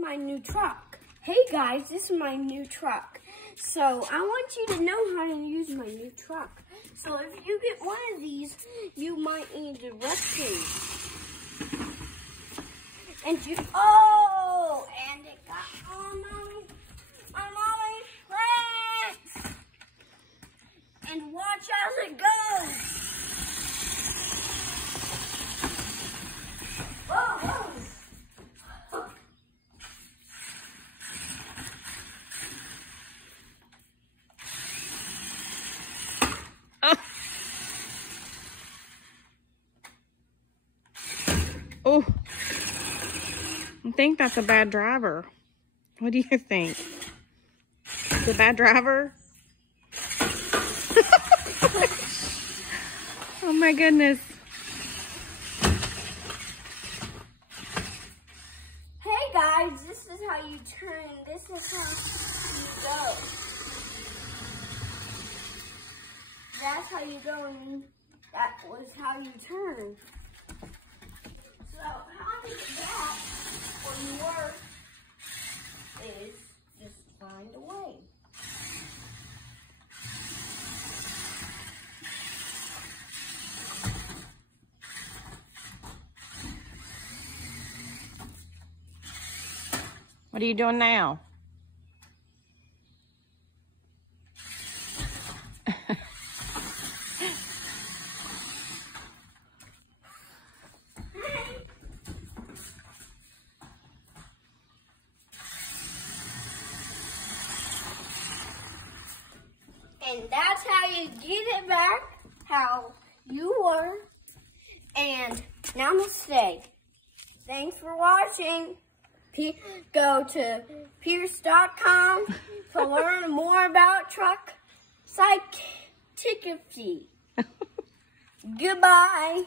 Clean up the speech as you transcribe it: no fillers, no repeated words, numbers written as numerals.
my new truck. Hey guys, this is my new truck. So I want you to know how to use my new truck. So if you get one of these, you might need the rescue. And and it got on my legs. And watch as it goes. Whoa. Oh, I think that's a bad driver. What do you think? It's a bad driver? Oh my goodness. Hey guys, this is how you turn. This is how you go. That's how you go, and that was how you turn. So how to get back where you were is just find a way. What are you doing now? And that's how you get it back, how you were. And namaste. Thanks for watching. Go to Pierce.com to learn more about truck psychology. Goodbye.